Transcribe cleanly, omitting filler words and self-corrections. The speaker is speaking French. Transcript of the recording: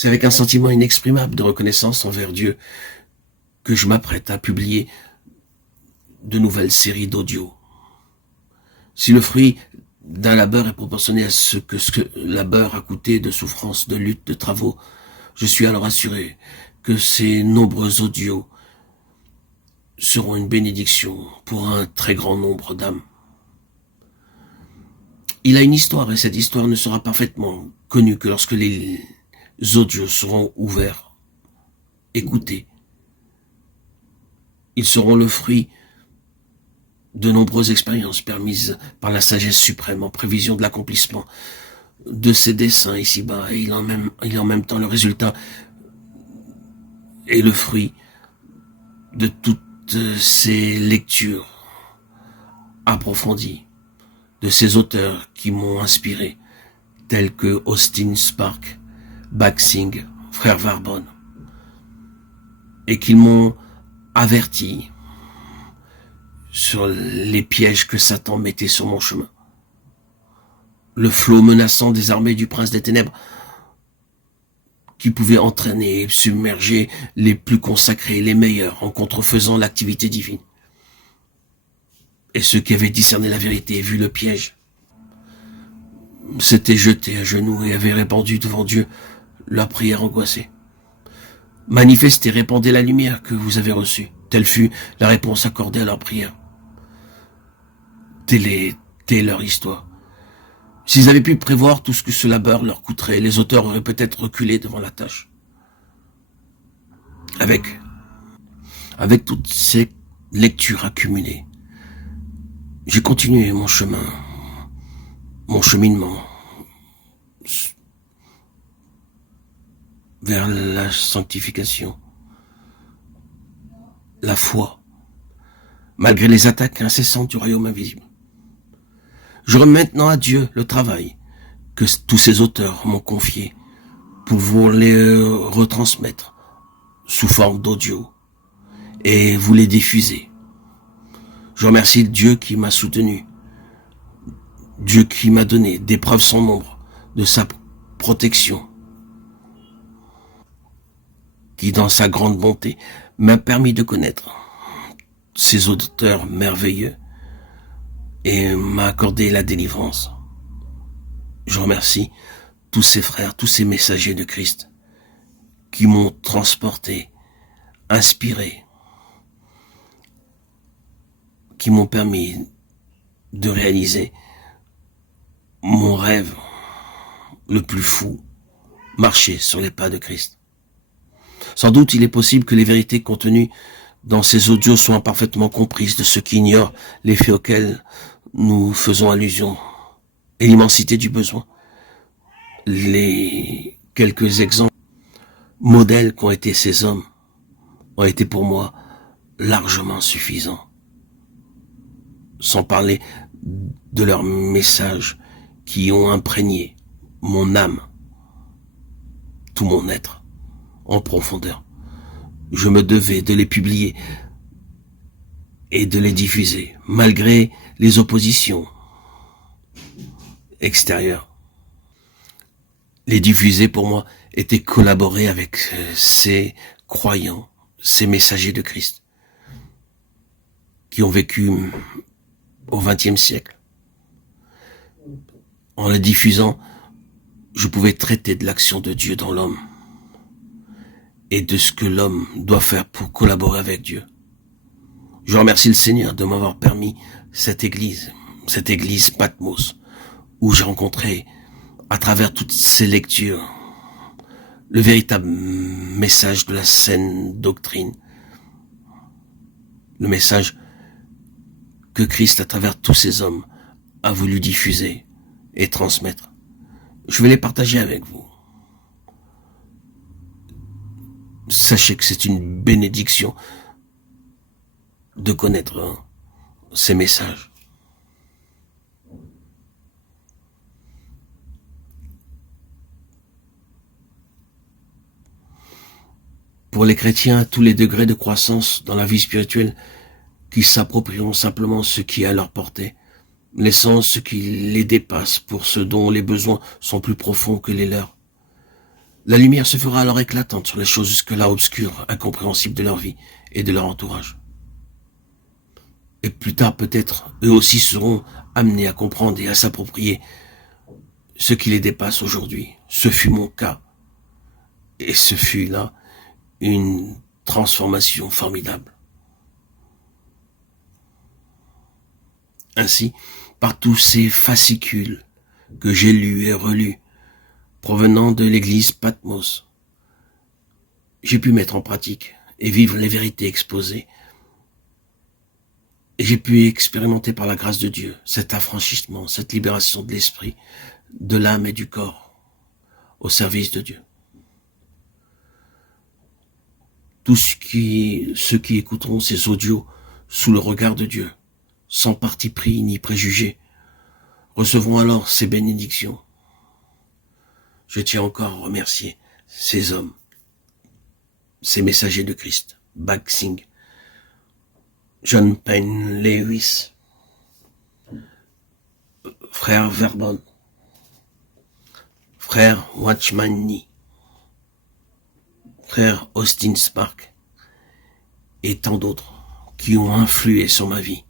C'est avec un sentiment inexprimable de reconnaissance envers Dieu que je m'apprête à publier de nouvelles séries d'audio. Si le fruit d'un labeur est proportionné à ce que labeur a coûté de souffrance, de lutte, de travaux, je suis alors assuré que ces nombreux audios seront une bénédiction pour un très grand nombre d'âmes. Il a une histoire et cette histoire ne sera parfaitement connue que lorsque les audios seront ouverts, écoutés. Ils seront le fruit de nombreuses expériences permises par la sagesse suprême en prévision de l'accomplissement de ses desseins ici-bas, et il est en même temps le résultat et le fruit de toutes ces lectures approfondies de ces auteurs qui m'ont inspiré, tels que Austin Spark, Baxing, Frère Varbonne, et qu'ils m'ont averti sur les pièges que Satan mettait sur mon chemin. Le flot menaçant des armées du prince des ténèbres qui pouvait entraîner et submerger les plus consacrés, les meilleurs, en contrefaisant l'activité divine. Et ceux qui avaient discerné la vérité et vu le piège s'étaient jetés à genoux et avaient répandu devant Dieu leur prière angoissée. Manifestez, répandez la lumière que vous avez reçue. Telle fut la réponse accordée à leur prière. Telle était leur histoire. S'ils avaient pu prévoir tout ce que ce labeur leur coûterait, les auteurs auraient peut-être reculé devant la tâche. Avec toutes ces lectures accumulées, j'ai continué mon chemin, mon cheminement vers la sanctification, la foi, malgré les attaques incessantes du royaume invisible. Je remets maintenant à Dieu le travail que tous ces auteurs m'ont confié pour vous les retransmettre sous forme d'audio et vous les diffuser. Je remercie Dieu qui m'a soutenu, Dieu qui m'a donné des preuves sans nombre de sa protection, qui dans sa grande bonté m'a permis de connaître ces auteurs merveilleux et m'a accordé la délivrance. Je remercie tous ces frères, tous ces messagers de Christ qui m'ont transporté, inspiré, qui m'ont permis de réaliser mon rêve le plus fou, marcher sur les pas de Christ. Sans doute il est possible que les vérités contenues dans ces audios soient parfaitement comprises de ceux qui ignorent les faits auxquels nous faisons allusion et l'immensité du besoin. Les quelques exemples modèles qu'ont été ces hommes ont été pour moi largement suffisants. Sans parler de leurs messages qui ont imprégné mon âme, tout mon être, en profondeur. Je me devais de les publier et de les diffuser, malgré les oppositions extérieures. Les diffuser pour moi était collaborer avec ces croyants, ces messagers de Christ, qui ont vécu au XXe siècle. En la diffusant, je pouvais traiter de l'action de Dieu dans l'homme et de ce que l'homme doit faire pour collaborer avec Dieu. Je remercie le Seigneur de m'avoir permis cette église Patmos, où j'ai rencontré, à travers toutes ces lectures, le véritable message de la saine doctrine, le message que Christ, à travers tous ces hommes, a voulu diffuser et transmettre. Je vais les partager avec vous. Sachez que c'est une bénédiction de connaître ces messages. Pour les chrétiens, à tous les degrés de croissance dans la vie spirituelle, qui s'approprieront simplement ce qui est à leur portée, laissant ce qui les dépasse pour ceux dont les besoins sont plus profonds que les leurs. La lumière se fera alors éclatante sur les choses jusque-là obscures, incompréhensibles de leur vie et de leur entourage. Et plus tard, peut-être, eux aussi seront amenés à comprendre et à s'approprier ce qui les dépasse aujourd'hui. Ce fut mon cas. Et ce fut là une transformation formidable. Ainsi, par tous ces fascicules que j'ai lus et relus, provenant de l'église Patmos, j'ai pu mettre en pratique et vivre les vérités exposées. Et j'ai pu expérimenter par la grâce de Dieu cet affranchissement, cette libération de l'esprit, de l'âme et du corps au service de Dieu. Tous ceux qui écouteront ces audios sous le regard de Dieu, sans parti pris ni préjugé, recevront alors ces bénédictions. Je tiens encore à remercier ces hommes, ces messagers de Christ, Baksing, John Payne Lewis, frère Verbon, frère Watchman Nee, frère Austin Spark et tant d'autres qui ont influé sur ma vie